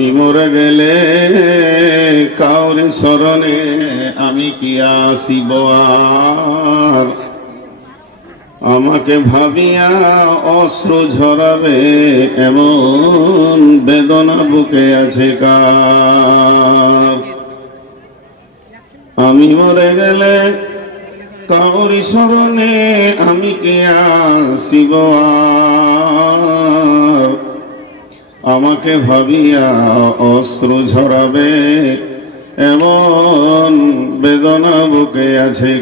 আমি মরে গেলে কাউরি স্মরণে আমি কি আসিব আর? আমাকে ভাবিয়া অশ্রু ঝরাবে এমন বেদনা বুকে আছে কার? আমি মরে গেলে কাউরি স্মরণে আমি কে আসিব আর? আমাকে ভাবিয়া অশ্রু ঝরাবে, এমন বেদনা বুকে আছে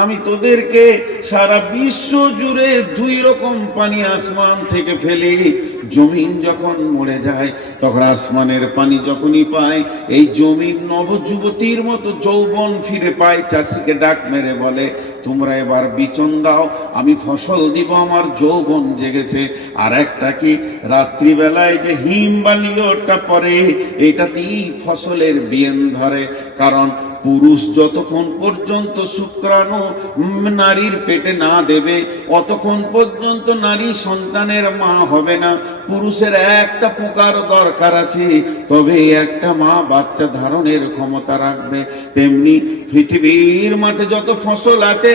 আমি তোদেরকে সারা বিশ্ব জুড়ে দুই রকম পানি আসমান থেকে ফেলি জমিন যখন মরে যায়, তখন আসমানের পানি যখনই পায়, এই জমিন নবযুবতীর মতো যৌবন ফিরে পায়, চাষিকে ডাক মেরে বলে, তোমরা এবার বিচন দাও, আমি ফসল দিব, আমার যৌবন জেগেছে। আর একটা কি, রাত্রিবেলায় যে হিম বালিওটা পরে, এটাতেই ফসলের বিয়েন ধরে, কারণ পুরুষ যতক্ষণ পর্যন্ত শুক্রাণু নারীর পেটে না দেবে, অতক্ষণ পর্যন্ত নারী সন্তানের মা হবে না। পুরুষের একটা পোকার দরকার আছে, তবে একটা মা বাচ্চা ধারণের ক্ষমতা রাখবে। তেমনি পৃথিবীর মাঠে যত ফসল আছে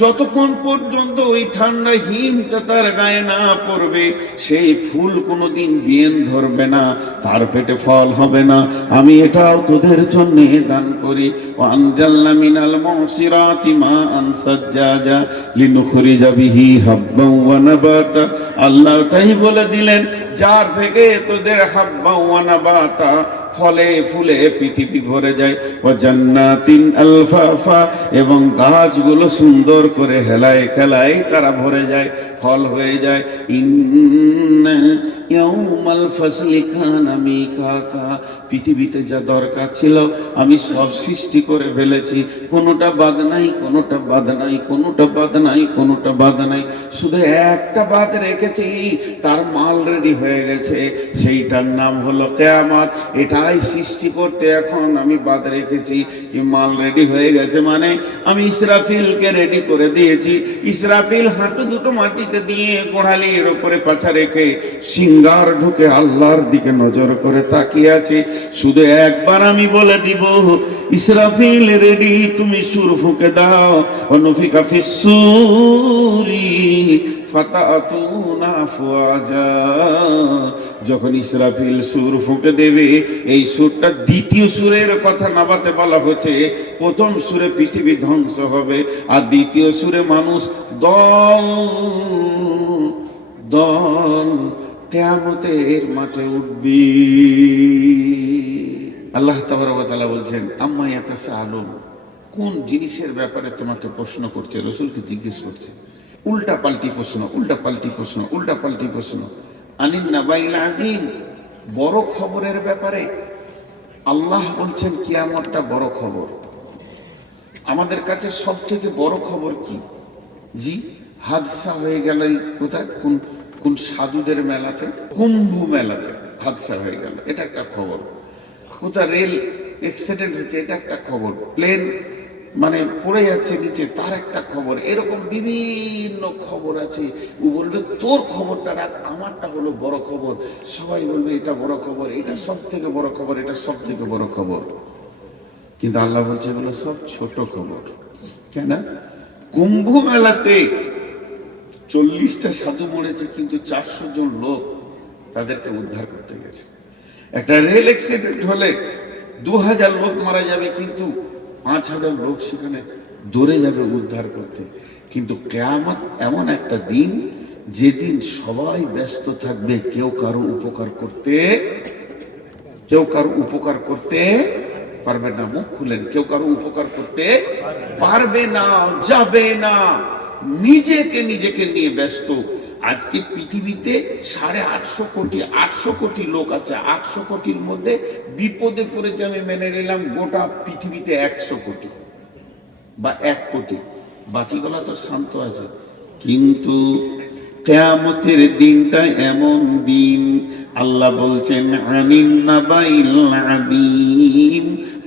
যতক্ষণ পর্যন্ত ওই ঠান্ডা হিমটা তার গায়ে না পড়বে, সেই ফুল কোনোদিন বিয়েন ধরবে না, তার পেটে ফল হবে না। আমি এটাও তোদের জন্য দান করি। ওয়ানজালনা মিনাল মুসিরাতি মা আন সাজ্জাজা লিনুখরিজা বিহি হাব্বান ওয়া নাবাতা। আল্লাহ তাই বলে দিলেন, যার থেকে তোদের হাব্বা ওয়া নাবাতা ফলে ফুলে পৃথিবী ভরে যায়। ও জান্নাতিন আলফাফা এবং গাছগুলো সুন্দর করে হেলায় খেলায় তারা ভরে যায়, ফল হয়ে যায়। পৃথিবীতে যা দরকার ছিল, আমি সব সৃষ্টি করে ফেলেছি। কোনোটা বাদ নাই, কোনোটা বাদ নাই, কোনোটা বাদ নাই, কোনোটা বাদ নাই। শুধু একটা বাদ রেখেছি, তার মাল রেডি হয়ে গেছে। সেইটার নাম হলো কেয়ামাত। এটাই সৃষ্টি করতে এখন আমি বাদ রেখেছি। কি মাল রেডি হয়ে গেছে মানে আমি ইসরাফিলকে রেডি করে দিয়েছি। ইসরাফিল হাঁটু দুটো মাটিতে দিয়ে গোড়ালির ওপরে পাছা রেখে সিঙ্গার ঢুকে আল্লাহর দিকে নজর করে তাকিয়ে আছে। শুধু একবার আমি বলে দিব, ইসরাফিল, রেডি, তুমি সুর ফুকে দাও। অনুফিকা ফিসুরি যখন ইসরাফিল সুর ফুঁকে দেবে, এই সুরটা দ্বিতীয় সুরের কথা নাবাতে বলা হচ্ছে প্রথম সুরে পৃথিবী ধ্বংস হবে, আর দ্বিতীয় সুরে মানুষ দল দল কেয়ামতের মাঠে উঠবি। আল্লাহ তাবারকাতালা বলছেন, আম্মা ইয়াতাসা আলম কোন জিনিসের ব্যাপারে তোমাকে প্রশ্ন করছে, রসুলকে জিজ্ঞেস করছে। উল্টা পাল্টি প্রশ্ন, উল্টা পাল্টি প্রশ্ন, উল্টা পাল্টি প্রশ্ন। আনিন নাবাইল আদিম বড় খবরের ব্যাপারে আল্লাহ বলছেন, কিয়ামতটা বড় খবর। আমাদের কাছে সব থেকে বড় খবর কি? জি, হাদসা হয়ে গেল কোথায়? কোন কোন সাধুদের মেলাতে, কুম্ভ মেলাতে হাদসা হয়ে গেল। এটা একটা খবর। কোথায় রেল অ্যাক্সিডেন্ট হয়েছে, এটা একটা খবর। প্লেন মানে পড়ে যাচ্ছে নিচে, তার একটা খবর। এরকম বিভিন্ন খবর আছে। ও বলবে, তোর খবরটা রাখ, আমারটা হলো বড় খবর। সবাই বলবে, এটা বড় খবর, এটা সব থেকে বড় খবর, এটা সব থেকে বড় খবর। কিন্তু আল্লাহ বলছে, এগুলো সব ছোট খবর। কেন? কুম্ভ মেলাতে চল্লিশটা সাধু মরেছে, কিন্তু চারশো জন লোক তাদেরকে উদ্ধার করতে গেছে। একটা রেল অ্যাক্সিডেন্ট হলে দু হাজার লোক মারা যাবে, কিন্তু পাঁচ হাজার লোক সেখানে দৌড়ে যাবে উদ্ধার করতে। কিন্তু কেয়ামত এমন একটা দিন, যেদিন সবাই ব্যস্ত থাকবে, কেউ কারও উপকার করতে, কেউ কারও উপকার করতে পারবে না, মুখ খুলেন, কেউ কারও উপকার করতে পারবে না, যাবে না। নিজেকে নিজেকে নিয়ে ব্যস্ত। আজকে পৃথিবীতে সাড়ে আটশো কোটি আটশো কোটি লোক আছে। আটশো কোটির মধ্যে বিপদে পড়েছে আমি মেনে নিলাম, গোটা পৃথিবীতে একশো কোটি বা এক কোটি। বাকিগুলো তো শান্ত আছে। কিন্তু কেয়ামতের দিনটা এমন দিন। আল্লাহ বলছেন, আনিন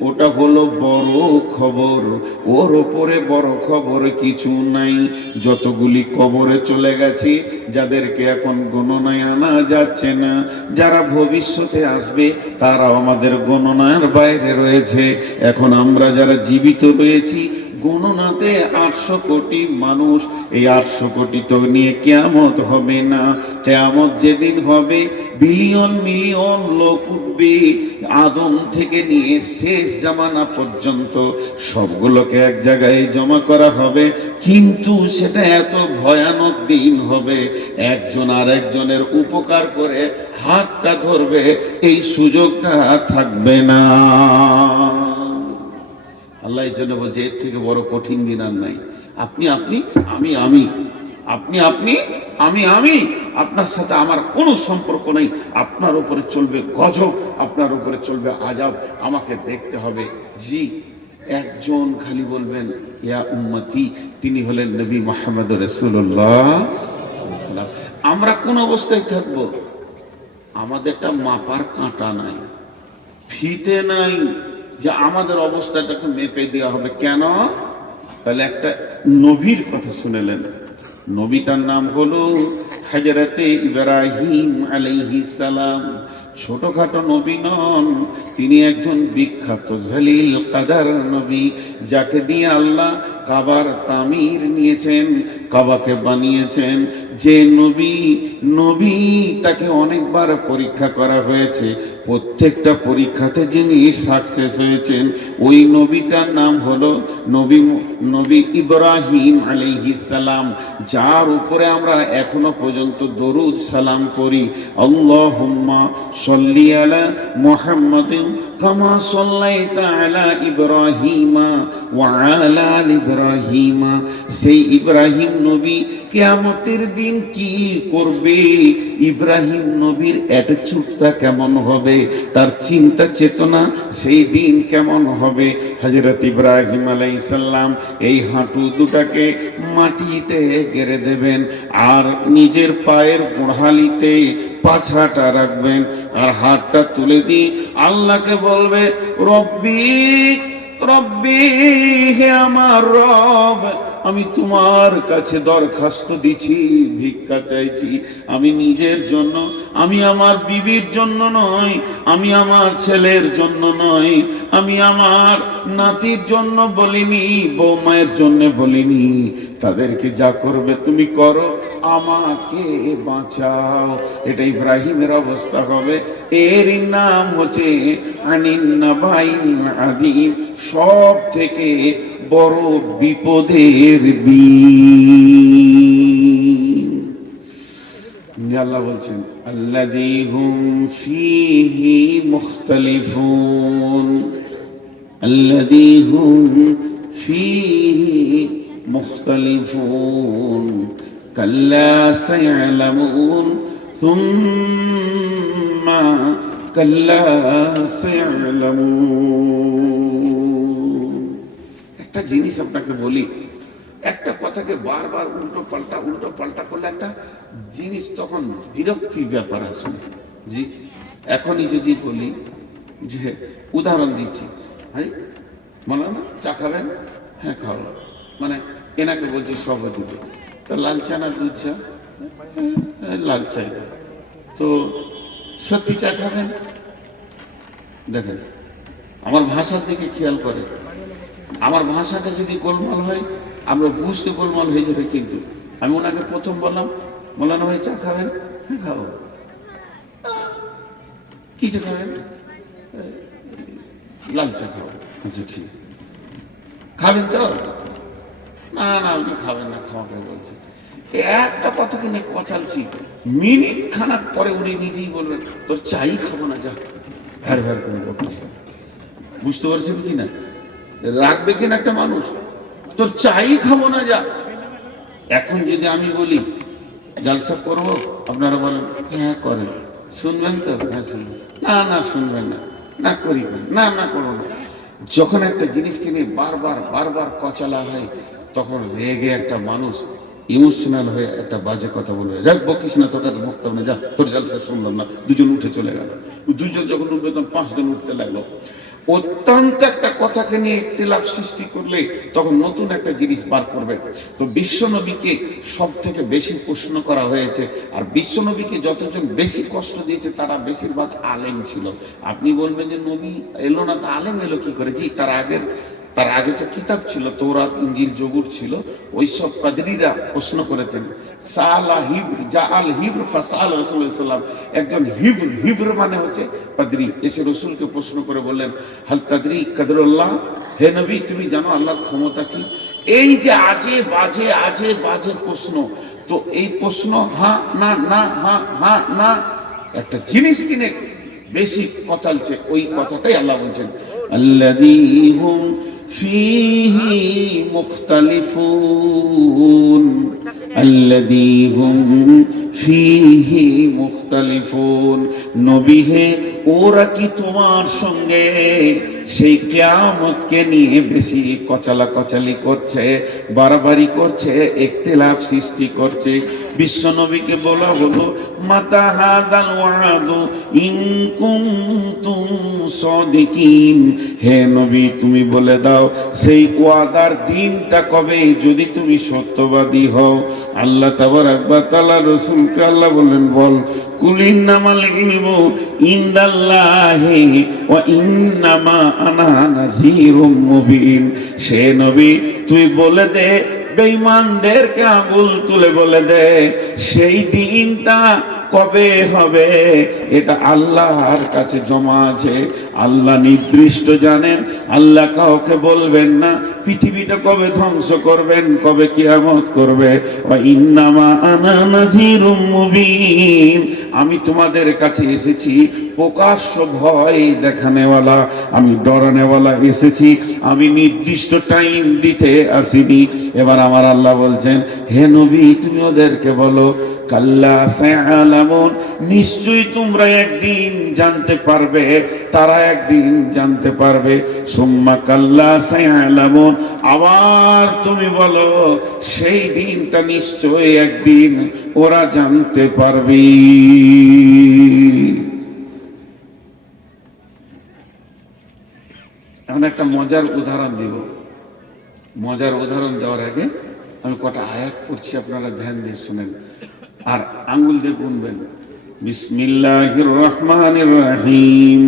ওটা হলো বড় খবর। ওর ওপরে বড় খবর কিছু নাই। যতগুলি কবরে চলে গেছি, যাদেরকে এখন গণনায় আনা যাচ্ছে না, যারা ভবিষ্যতে আসবে, তারাও আমাদের গণনার বাইরে রয়েছে। এখন আমরা যারা জীবিত রয়েছি গণনাতে আটশো কোটি মানুষ। এই আটশো কোটি তো নিয়ে কেয়ামত হবে না। কেয়ামত যেদিন হবে, বিলিয়ন মিলিয়ন লোক উঠবে। আদম থেকে নিয়ে শেষ জামানা পর্যন্ত সবগুলোকে এক জায়গায় জমা করা হবে। কিন্তু সেটা এত ভয়ানক দিন হবে। একজন আর একজনের উপকার করে হাতটা ধরবে, এই সুযোগটা থাকবে না। আল্লাহ এই জন্য বলছে, এর থেকে বড় কঠিন দিন আর নাই। আপনি আপনি, আমি আমি। আপনি আপনি, আমি আমি। আপনার সাথে আমার কোনো সম্পর্ক নেই। আপনার উপরে চলবে গজব, আপনার উপরে চলবে আজাব আমাকে দেখতে হবে। জি, একজন খালি বলবেন, ইয়া উম্মতি। তিনি হলেন নবী মোহাম্মদ রসুল্লাহ আমরা কোন অবস্থায় থাকব? একটা মাপার কাঁটা নাই, ফিতে নাই। যে আমাদের অবস্থাটাকে মেপে দেওয়া হবে। কেন? তাহলে একটা নবীর কথা শুনেলেন। নবীটার নাম হলো হাজরতে ইব্রাহিম আলাইহি সালাম। ছোটখাটো নবী নন, তিনি একজন বিখ্যাত জালিল কাদার নবী, যাকে দিয়ে আল্লাহ কাবার তামির নিয়েছেন। কাবাকে বানিয়েছেন। যে নবী নবী তাকে অনেকবার পরীক্ষা করা হয়েছে। প্রত্যেকটা পরীক্ষাতে যিনি সাকসেস হয়েছেন, ওই নবীটার নাম হলো নবী নবী ইব্রাহিম সালাম, যার উপরে আমরা এখনও পর্যন্ত দরুদ সালাম করি আল্লাহুম্মা সাল্লি আলা মুহাম্মাদিন সাল্লাইতা আলা ইব্রাহিমা ওয়া আলা আলি ইব্রাহিমা। সেই ইব্রাহিম নবী কিয়ামতের দিন কি করবে? ইব্রাহিম নবীর অ্যাটিচিউডটা কেমন হবে? তার চিন্তা চেতনা সেই দিন কেমন হবে? হযরত ইব্রাহিম আলাইসাল্লাম এই হাঁটু দুটাকে মাটিতে গেড়ে দেবেন আর নিজের পায়ের গোড়ালিতে পাছাটা রাখবেন আর হাতটা তুলে দিয়ে আল্লাহকে বলবে রব্বি রব্বি হে আমার রব আমি তোমার কাছে দরখাস্ত দিছি, ভিক্ষা চাইছি। আমি নিজের জন্য, আমি আমার বিবির জন্য নয়, আমি আমার ছেলের জন্য নয়, আমি আমার নাতির জন্য বলিনি, বৌমায়ের জন্য বলিনি। তাদেরকে যা করবে তুমি করো, আমাকে বাঁচাও। এটা ইব্রাহিমের অবস্থা হবে। এর নাম হচ্ছে আনিন্না ভাই আদিম। সব থেকে বড় বিপদের দিন আল্লাহ বলছেন, আল্লাযী হুম ফীহি মুখতালিফুন। আল্লাযী হুম ফীহি মুখতালিফুন। কাল্লা সায়ালামুন থুম্মা কাল্লা সায়ালামুন। একটা জিনিস আপনাকে বলি একটা কথাকে বারবার উল্টো পাল্টা উল্টো পাল্টা করলে একটা জিনিস তখন বিরক্তির ব্যাপার আসবে জি এখনই যদি বলি যে উদাহরণ দিচ্ছি। ভাই মনে না চা খাবেন? হ্যাঁ খাওয়া মানে এনাকে বলছি দিবে। তো লাল চা না দুধ চা? হ্যাঁ, লাল চাই। তো সত্যি চা খাবেন? দেখেন আমার ভাষার দিকে খেয়াল করে। আমার ভাষাটা যদি গোলমাল হয় আমরা বুঝতে গোলমাল হয়ে যাবে কিন্তু। আমি ওনাকে প্রথম বললাম বললাম ভাই চা খাবেন? হ্যাঁ খাব। কি চা খাবেন? লাল চা খাব। আচ্ছা ঠিক। খাবেন তো? না না আপনি খাবেন না খাওয়া খাই বলছি। একটা কথাকে কিনে কচালছি মিনিট খানাক পরে উনি নিজেই বলবেন তোর চাই খাব না যা। ভ্যার ভ্যার করে বুঝতে পারছেন কি না? রাখবে কিনা একটা মানুষ? তোর চাই খাব না যা। এখন যদি আমি বলি, জালসা করব? আপনারা বলেন হ্যাঁ করেন। শুনবেন তো? হ্যাঁ শুনবেন। না না, শুনবেন না। না করি না। না করো না। যখন একটা জিনিসকে নিয়ে বারবার বারবার কচালা হয়, তখন রেগে একটা মানুষ ইমোশনাল হয়ে একটা বাজে কথা বলবে। যাক, বকিস না তোকে তো বকতাম না, যা। তোর জালসা শুনলাম না। দুজন উঠে চলে গেল। দুজন যখন উঠবে, তখন পাঁচজন উঠতে লাগল। অত্যন্ত একটা কথাকে নিয়ে ইতিলাফ সৃষ্টি করলে তখন নতুন একটা জিনিস বার করবে। তো বিশ্বনবীকে সব থেকে বেশি প্রশ্ন করা হয়েছে, আর বিশ্বনবীকে যতজন বেশি কষ্ট দিয়েছে, তারা বেশিরভাগ আলেম ছিল। আপনি বলবেন যে, নবী এলো না, তা আলেম এলো কি করে? জি, তার আগের তার আগে তো কিতাব ছিল তৌরাত ইঞ্জিল জবুর ছিল। ওই সব পাদরিরা প্রশ্ন করেছেন সালা হিব্র যা আল হিব্র ফাসাল রসুল্লাহ একজন হিব্র হিব্র মানে হচ্ছে পাদরি এসে রসুলকে প্রশ্ন করে বললেন, হাল তাদরি কদরুল্লাহ? হে নবী, তুমি জানো আল্লাহর ক্ষমতা কি? এই যে আজে বাজে আজে বাজে প্রশ্ন, তো এই প্রশ্ন হ্যাঁ না না হ্যাঁ হ্যাঁ না। একটা জিনিস কিনে বেশি কচালছে ওই কথাটাই আল্লাহ বলছেন। আল্লাযী হুম ফীহি মুখতালিফুন আল্লাযী হুম ফীহি মুখতালিফুন নবী হে ওরা কি তোমার সঙ্গে সেই কেয়ামতকে নিয়ে বেশি কচালা কচালি করছে, বাড়াবাড়ি করছে ইখতিলাফ সৃষ্টি করছে? বিশ্ব নবীকে বলা হলো, মাতা হাদাল ওয়াদু ইন কুনতুম সাদিকিন। হে নবী, তুমি বলে দাও, সেই ওয়াদার দিনটা কবে? যদি তুমি সত্যবাদী হও, আল্লাহ তাবারাক ওয়া তাআলা রাসূলকে আল্লাহ বলেন বল কুলিন নামাল ইলমু ইনদাল্লাহি ওয়া ইন্নামা আনা নাযীরুম মুবিন। সে নবী, তুই বলে দে বেঈমানদেরকে আঙুল তুলে বলে দেয় সেই দিনটা কবে হবে? এটা আল্লাহর কাছে জমা আছে। আল্লাহ নির্দিষ্ট জানেন। আল্লাহ কাউকে বলবেন না, পৃথিবীটা কবে ধ্বংস করবেন, কবে কিয়ামত করবে? আমি তোমাদের কাছে এসেছি, প্রকাশ্য ভয় দেখানেওয়ালা, আমি ডরানেওয়ালা এসেছি, আমি নির্দিষ্ট টাইম দিতে আসিনি। এবার আমার আল্লাহ বলছেন, হে নবী, তুমি ওদেরকে বলো কাল্লা সায়ালামুন, নিশ্চয়ই তোমরা একদিন জানতে পারবে, তারা একদিন জানতে পারবে। সুম্মা কাল্লা সায়ালামুন, আবার তুমি বলো, সেই দিনটা নিশ্চয়ই একদিন ওরা জানতে পারবে। এখন একটা মজার উদাহরণ দিব। মজার উদাহরণ দেওয়ার আগে আমি কটা আয়াত করছি আপনারা ধ্যান দিয়ে শুনেন। আর আঙ্গুল দিয়ে গুনবেন। বিসমিল্লাহির রহমানির রহিম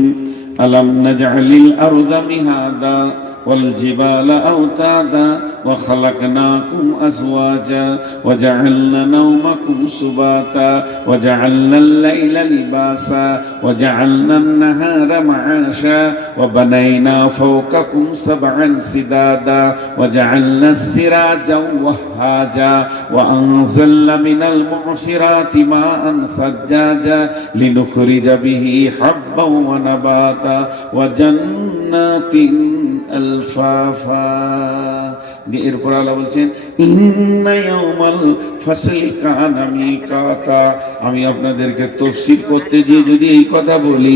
আলাম নাজআলিল আরদা মিহাদা ওয়াল জিবালা আওতাদা। وخلقناكم أزواجا وجعلنا نومكم سباتا وجعلنا الليل لباسا وجعلنا النهار معاشا وبنينا فوقكم سبعا سدادا وجعلنا السراجا وهاجا وأنزلنا من المعصرات ماء ثجاجا لنخرج به حبا ونباتا وجنات ألفافا দিয়ে এরপর আল্লাহ বলছেন আমি আপনাদেরকে তফসির করতে গিয়ে যদি এই কথা বলি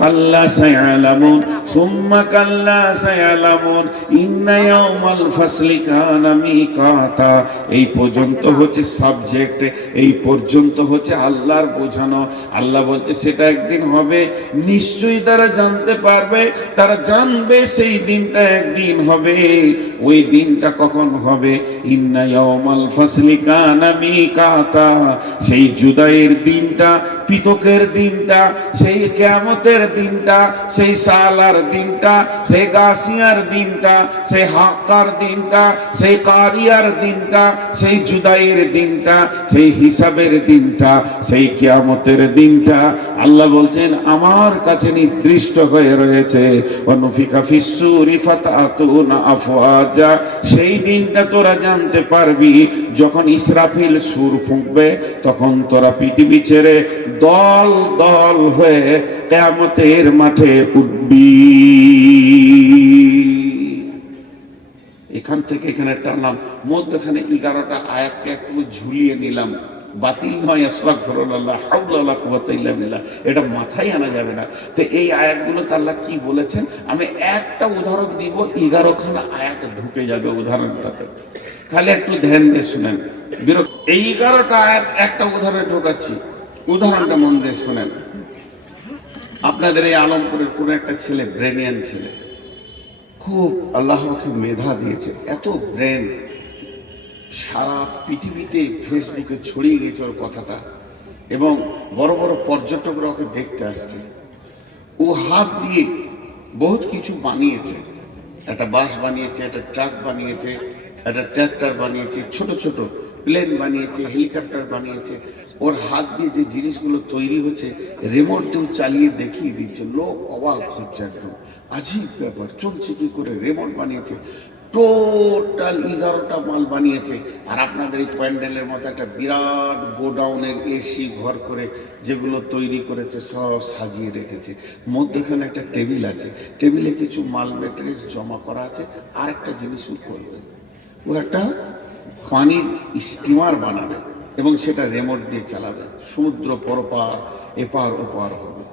কাল্লা সায়ালামুন, সুম্মা কাল্লা সায়ালামুন, ইন্না ইয়াউমাল ফাসলি কানা মিকাতা। এই পর্যন্ত হচ্ছে সাবজেক্ট, এই পর্যন্ত হচ্ছে আল্লাহর বোঝানো। আল্লাহ বলছে, সেটা একদিন হবে, নিশ্চয়ই তারা জানতে পারবে, তারা জানবে সেই দিনটা একদিন হবে। ওই দিনটা কখন হবে? ইন্না ইয়াউমাল ফাসলি কানা মিকাতা। সেই জুদাইয়ের দিনটা পিতকের দিনটা, সেই কিয়ামতের দিনটা, সেই সালার দিনটা, সেই গাসিয়ার দিনটা, সেই হাক্কার দিনটা, সেই কারিয়ার দিনটা, সেই জুদাইয়ের দিনটা, সেই হিসাবের দিনটা, সেই কিয়ামতের দিনটা। আল্লাহ বলছেন, আমার কাছে নির্দিষ্ট হয়ে রয়েছে। সেই দিনটা তোরা জানতে পারবি। যখন ইসরাফিল সুর ফুঁকবে, তখন তোরা পৃথিবী ছেড়ে দল দল হয়ে কেয়ামতের মাঠে উঠবি। এখান থেকে এখানে টানলাম। মধ্যখানে এগারোটা আয়াতকে একটু ঝুলিয়ে নিলাম। বাতিল নয়, আস্তাগফিরুল্লাহ, হাওলা কুওয়াতা ইল্লা বিল্লাহ। এটা মাথায় আনা যাবে না। তো এই আয়াতগুলো আল্লাহ কি বলেছেন? আমি একটা উদাহরণ দিব এগারো খানা আয়াত ঢুকে যাবে উদাহরণটাতে। খালি একটু ধ্যান দিয়ে শুনেন। বিরক্ত এগারোটা আয়াত একটা উদাহরণে ঢোকাচ্ছি। উদাহরণটা মন দিয়ে শুনেন। আপনাদের এই আলমপুরের কোনো একটা ছেলে, ব্রেনিয়ান ছেলে, খুব আল্লাহকে মেধা দিয়েছে। এত ব্রেন। সারা পৃথিবীতে ফেসবুকে ছড়িয়ে গেছে ওর কথাটা এবং বড় বড় পর্যটকরা ওকে দেখতে আসছে। ও হাত দিয়ে বহুত কিছু বানিয়েছে। একটা বাস বানিয়েছে, একটা ট্রাক বানিয়েছে, একটা ট্র্যাক্টর বানিয়েছে, ছোট ছোট প্লেন বানিয়েছে, হেলিকপ্টার বানিয়েছে। ওর হাত দিয়ে যে জিনিসগুলো তৈরি হচ্ছে রিমোট দিয়েও চালিয়ে দেখিয়ে দিচ্ছে। লোক অবাক হচ্ছে একদম। আজীব ব্যাপার, চলছে কি করে? রেমোট বানিয়েছে। টোটাল এগারোটা মাল বানিয়েছে। আর আপনাদের এই প্যান্ডেলের মতো একটা বিরাট গোডাউনের এসি ঘর করে যেগুলো তৈরি করেছে, সব সাজিয়ে রেখেছে। মধ্যখানে একটা টেবিল আছে। টেবিলে কিছু মাল মেটেরিয়ালস জমা করা আছে। আর একটা জিনিসও করবে। ও একটা পানির স্টিমার বানাবে এবং সেটা রেমোট দিয়ে চালাবে। সমুদ্র পরপার, এপার ওপার হবে।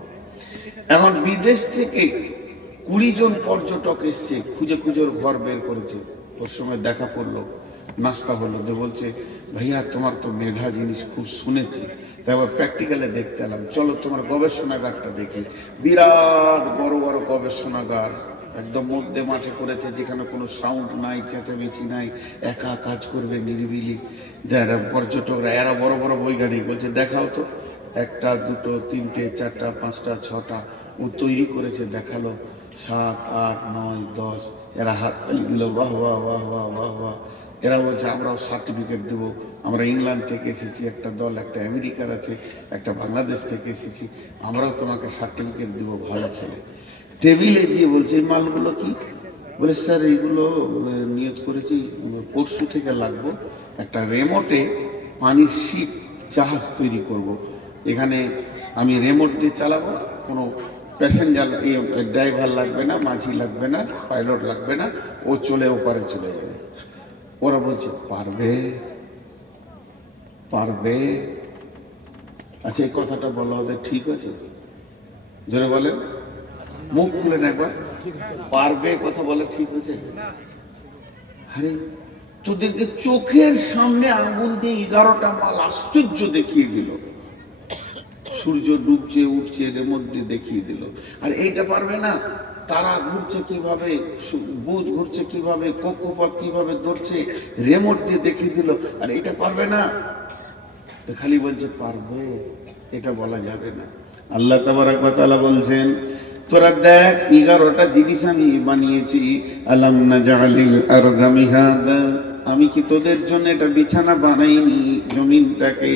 এখন বিদেশ থেকে কুড়ি জন পর্যটক এসছে, খুঁজে খুঁজে ঘর বের করেছে। ওর সময় দেখা পড়ল নাস্তা হলো, যে বলছে, ভাইয়া, তোমার তো মেধা জিনিস খুব শুনেছি। তারপর প্র্যাকটিক্যালে দেখতে এলাম। চলো তোমার গবেষণাগারটা দেখি। বিরাট বড় বড় গবেষণাগার, একদম মধ্যে মাঠে করেছে, যেখানে কোনো সাউন্ড নাই, চেঁচামেচি নাই, একা কাজ করবে নিরিবিলি। যারা পর্যটকরা, এরা বড় বড় বৈজ্ঞানিক, বলছে, দেখাও তো। একটা, দুটো, তিনটে, চারটা, পাঁচটা, ছটা, ও তৈরি করেছে, দেখাল। সাত, আট, নয়, দশ, এরা হাত দিল, বাহ বাহ বাহ বাহ বাহ বাহ এরা বলছে, আমরাও সার্টিফিকেট দেবো। আমরা ইংল্যান্ড থেকে এসেছি, একটা দল, একটা আমেরিকার আছে, একটা বাংলাদেশ থেকে এসেছি। আমরাও তোমাকে সার্টিফিকেট দেবো, ভালো ছেলে। টেবিলে দিয়ে বলছে, এই মালগুলো কি? বলে, স্যার এইগুলো নিয়োগ করেছি পরশু থেকে লাগবো। একটা রেমোটে পানির শিপ জাহাজ তৈরি করব। এখানে আমি রেমোট দিয়ে চালাবো, কোনো প্যাসেঞ্জার ড্রাইভার লাগবে না, মাঝি লাগবে না, পাইলট লাগবে না, ও চলে, ওপারে চলে যাবে। ওরা বলছে, পারবে পারবে। আচ্ছা এই কথাটা বলা ওদের ঠিক আছে? ধরে বলেন। মুখ খুলেন একবার। পারবে কথা বলে ঠিক আছে? আরে, তোদেরকে চোখের সামনে আঙ্গুল দিয়ে এগারোটা মাল আশ্চর্য দেখিয়ে দিল। সূর্য ডুবছে, উঠছে এর মধ্যে দেখিয়ে দিল। আর এইটা পারবে না, তারা ঘুরছে কীভাবে বুধ ঘুরছে কীভাবে, কক্ষপথ কীভাবে ধরছে, রেমোট দিয়ে দেখিয়ে দিল, আর এটা পারবে না। তো খালি বলছে, পারবে। এটা বলা যাবে না। আল্লাহ তাবারাকাতালা বলছেন, তোরা দেখ, এগারোটা জিনিস আমি বানিয়েছি। আলাম না আরদা মিহাদা। আমি কি তোদের জন্য এটা বিছানা বানাইনি, জমিনটাকে?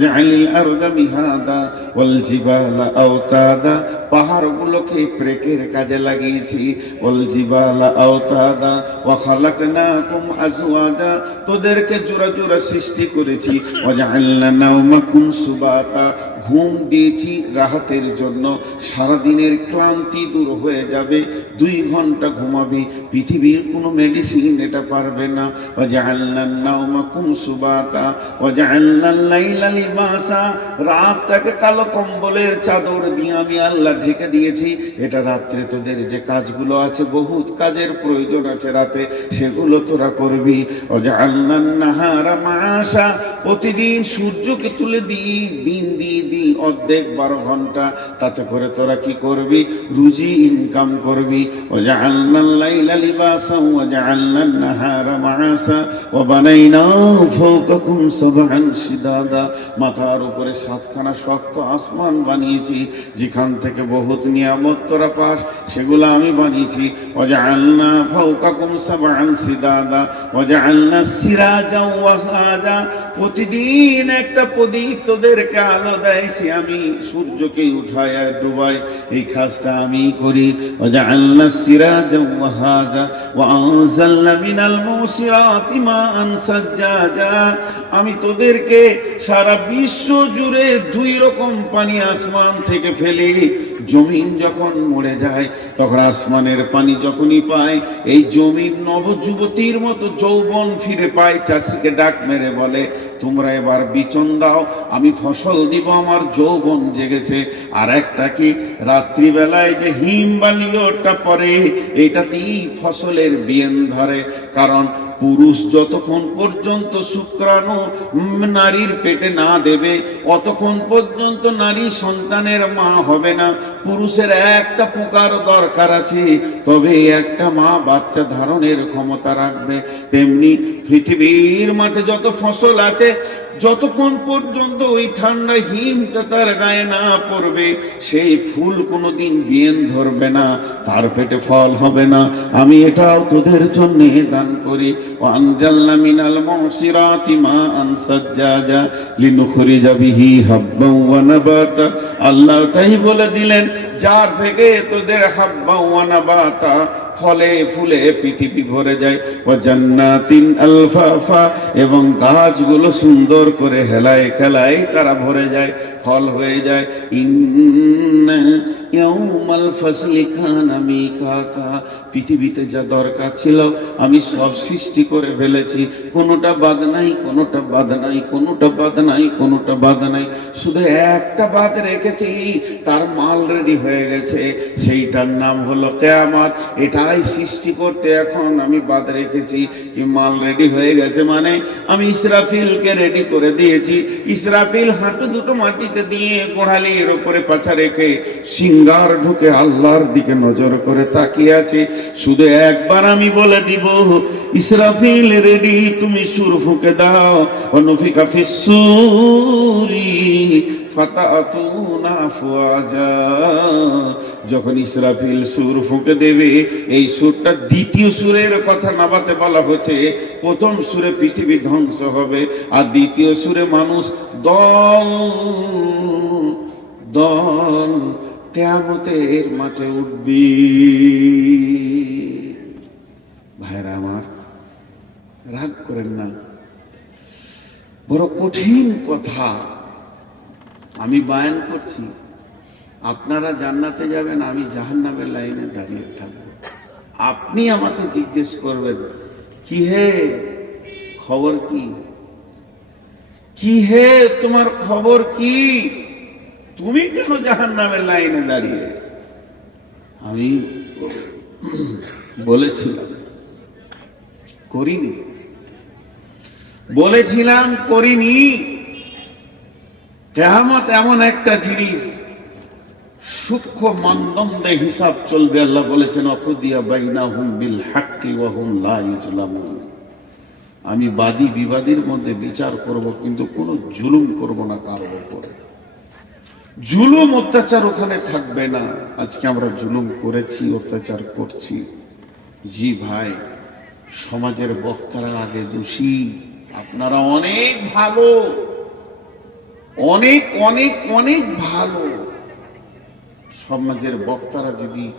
জালিল আরদা মিহাদা ওয়াল জিবালা আওতাদা পাহাড়গুলোকে প্রেকের কাজে লাগিয়েছি। ওয়াল জিবালা আওতাদা, ওয়া খালাকনাকুম আজওয়াজা তোদেরকে জোড়া জোড়া সৃষ্টি করেছি। ওয়া জাআলনা নাওমাকুম সুবাতা, ঘুম দিয়েছি রাহাতের জন্য। সারাদিনের ক্লান্তি দূর হয়ে যাবে, দুই ঘণ্টা ঘুমাবি। পৃথিবীর কোনো মেডিসিন এটা পারবে না। রাতটাকে কালো কম্বলের চাদর দিয়ে আমি আল্লাহ ঢেকে দিয়েছি। এটা রাত্রে তোদের যে কাজগুলো আছে, বহুত কাজের প্রয়োজন আছে রাতে, সেগুলো তোরা করবি। মাসা প্রতিদিন সূর্যকে তুলে দিই দিন দিয়ে দিই অর্ধেক বারো ঘণ্টা। তাতে করে তোরা কি করবি? রুজি ইনকাম করবি। ও যে আল্লাহ মাসা ও বানাই না ফোকুম মাথার উপরে সাতখানা শক্ত আসমান বানিয়েছি, যেখান থেকে বহুত নিয়ামত তোরা পাস, সেগুলো আমি বানিয়েছি। অজা আল্না ফাউকাকুম সাবান সিদাদা অজা আল্না সিরাজা ওয়াহাজা প্রতিদিন একটা প্রদীপ তোদেরকে আলো দেয় আমি, সূর্যকে উঠায় আর ডুবাই, এই কাজটা আমি করি। অজা আল্লাহ সিরাজা ওয়াহাজা ওয়ানজাল্লা মিনাল মুসিরাতি মাআন সাজ্জাজা। আমি তোদেরকে সারা বিশ্ব জুড়ে দুই রকম পানি আসমান থেকে ফেলি। জমিন যখন মরে যায়, তখন আসমানের পানি যখনই পায়, এই জমিন নবযুবতীর মতো যৌবন ফিরে পায়, চাষিকে ডাক মেরে বলে, তোমরা এবার বিচন দাও, আমি ফসল দিব, আমার যৌবন জেগেছে। আর একটা কি, রাত্রিবেলায় যে হিম বালিওটা পরে, এটাতেই ফসলের বিয়েন ধরে, কারণ পুরুষ যতক্ষণ পর্যন্ত শুক্রাণু নারীর পেটে না দেবে, অতক্ষণ পর্যন্ত নারী সন্তানের মা হবে না। পুরুষের একটা পোকার দরকার আছে, তবে একটা মা বাচ্চা ধারণের ক্ষমতা রাখবে। তেমনি পৃথিবীর মাঠে যত ফসল আছে, যতক্ষণ পর্যন্ত ওই ঠান্ডা হিমটা তার গায়ে না পড়বে, সেই ফুল কোনোদিন বিয়েন ধরবে না, তার পেটে ফল হবে না। আমি এটাও তোদের জন্য দান করি। মিনাল মুসিরাতি মা আনসাজ্জাজা লিনুখরিজা বিহি হাব্বান ওয়া নাবাতা আল্লাহ তাই বলে দিলেন, যার থেকে তোদের হাব্বা ওয়া নাবাতা ফলে ফুলে পৃথিবী ভরে যায়। ও জান্নাতিন আলফাফা এবং গাছগুলো সুন্দর করে হেলায় খেলায় তারা ভরে যায়, ফল হয়ে যায়। পৃথিবীতে যা দরকার ছিল আমি সব সৃষ্টি করে ফেলেছি। কোনোটা বাদ নাই, কোনোটা বাদ নাই, কোনোটা বাদ নাই, কোনোটা বাদ নাই। শুধু একটা বাদ রেখেছি, তার মাল রেডি হয়ে গেছে। সেইটার নাম হলো কেয়ামত। এটাই সৃষ্টি করতে এখন আমি বাদ রেখেছি। কি মাল রেডি হয়ে গেছে মানে আমি ইসরাফিলকে রেডি করে দিয়েছি। ইসরাফিল হাঁটু দুটো মাটিতে দিয়ে গোড়ালির ওপরে পাছা রেখে সিঙ্গার ঢুকে আল্লাহর দিকে নজর করে তাকিয়ে আছে। শুধু একবার আমি বলে দিব, ইসরাফিল, রেডি, তুমি সুর ফুঁকে দাও। অনুফিকা ফিসুরি যখন ইসরাফিল সুর ফুঁকে দেবে, এই সুরটা দ্বিতীয় সুরের কথা নাবাতে বলা হচ্ছে। প্রথম সুরে পৃথিবী ধ্বংস হবে, আর দ্বিতীয় সুরে মানুষ দল দল কেয়ামতের মাঠে উঠবি। ভাইরা আমার, রাগ করেন না। বড় কঠিন কথা। আমি বায়ান করছি, আপনারা জান্নাতে যাবেন, আমি জাহান্নামের লাইনে দাঁড়িয়ে থাকব। আপনি আমাকে জিজ্ঞেস করবেন কি হে খবর কি? কি হে তোমার খবর কি? তুমি কেন জাহান নামের লাইনে দাঁড়িয়ে? আমি বলেছিলাম, করিনি। বলেছিলাম, করিনি। কেয়ামত এমন একটা জিনিস, সূক্ষ্ম মানদণ্ডে হিসাব চলবে, আল্লাহ বলেছেন, অফুদিয়া বাইনা হুম বিল হাক্কি ওয়া হুম লা ইউজলামুন আমি বাদী বিবাদীর মধ্যে বিচার করব, কিন্তু কোনো জুলুম করব না কারোর উপরে। জুলুম অত্যাচার ওখানে থাকবে না। আজকে আমরা জুলুম করেছি, অত্যাচার করছি। জি ভাই, সমাজের বক্তারা আগে দোষী। আপনারা অনেক ভালো। অনেক অনেক অনেক ভালো। সমাজের বক্তারা যদি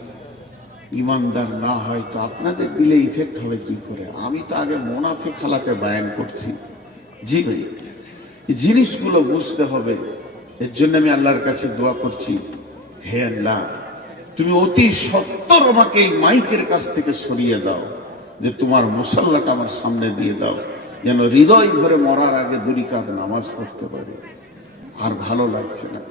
ইমানদার না হয়, তো আপনাদের দিলে ইফেক্ট হবে কি করে? আমি তো আগে মোনাফে খালাতে বায়ান করছি। জি ভাই জিনিসগুলো বুঝতে হবে। এর জন্য আমি আল্লাহর কাছে দোয়া করছি, হে আল্লাহ, তুমি অতি সত্তর আমাকে এই মাইকের কাছ থেকে সরিয়ে দাও, যে তোমার মশাল্লাটা আমার সামনে দিয়ে দাও, যেন হৃদয় ভরে মরার আগে দুরি কাঁধ নামাজ পড়তে পারে। আর ভালো লাগছে না।